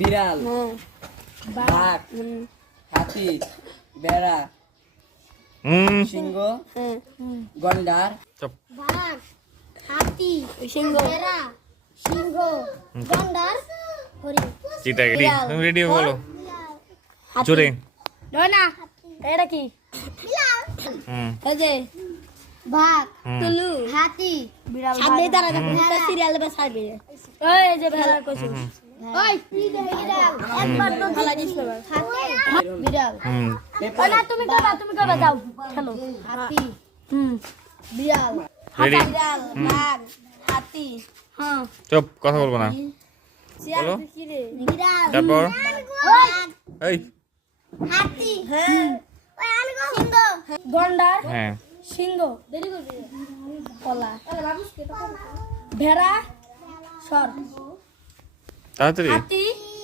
বিড়াল, বাঘ, হাতি, বেড়া, সিংহ, গন্ডার, বাঘ, হাতি, বেড়া, সিংহ, গন্ডার, হরিণ। চিতা রেডি, তুমি রেডি বলো জোরে। ডয়না, এটা কি? এই যে বাঘ, টুলু, হাতি, বিড়াল, সামনে দাঁড়া দেখো সিরিয়ালে বা সাইবে। এই যে বেলা কইছো। ওই বিড়াল, একবার তো খেলা দিছ না। হাতি, বিড়াল। না তুমি কইবা যাও খেলো। হাতি, বিড়াল, রেডি বিড়াল, বাঘ, হাতি, হ্যাঁ চুপ, কথা বলবো না। শিয়াল বলো। কি রে? বিড়াল, তারপর বাঘ, এই হাতি, হ্যাঁ ওই আনগো সিংহ, গন্ডার, হ্যাঁ সিংহ, দেরি করবি কলা, ভেড়া, সর, তাড়াতাড়ি হাতি,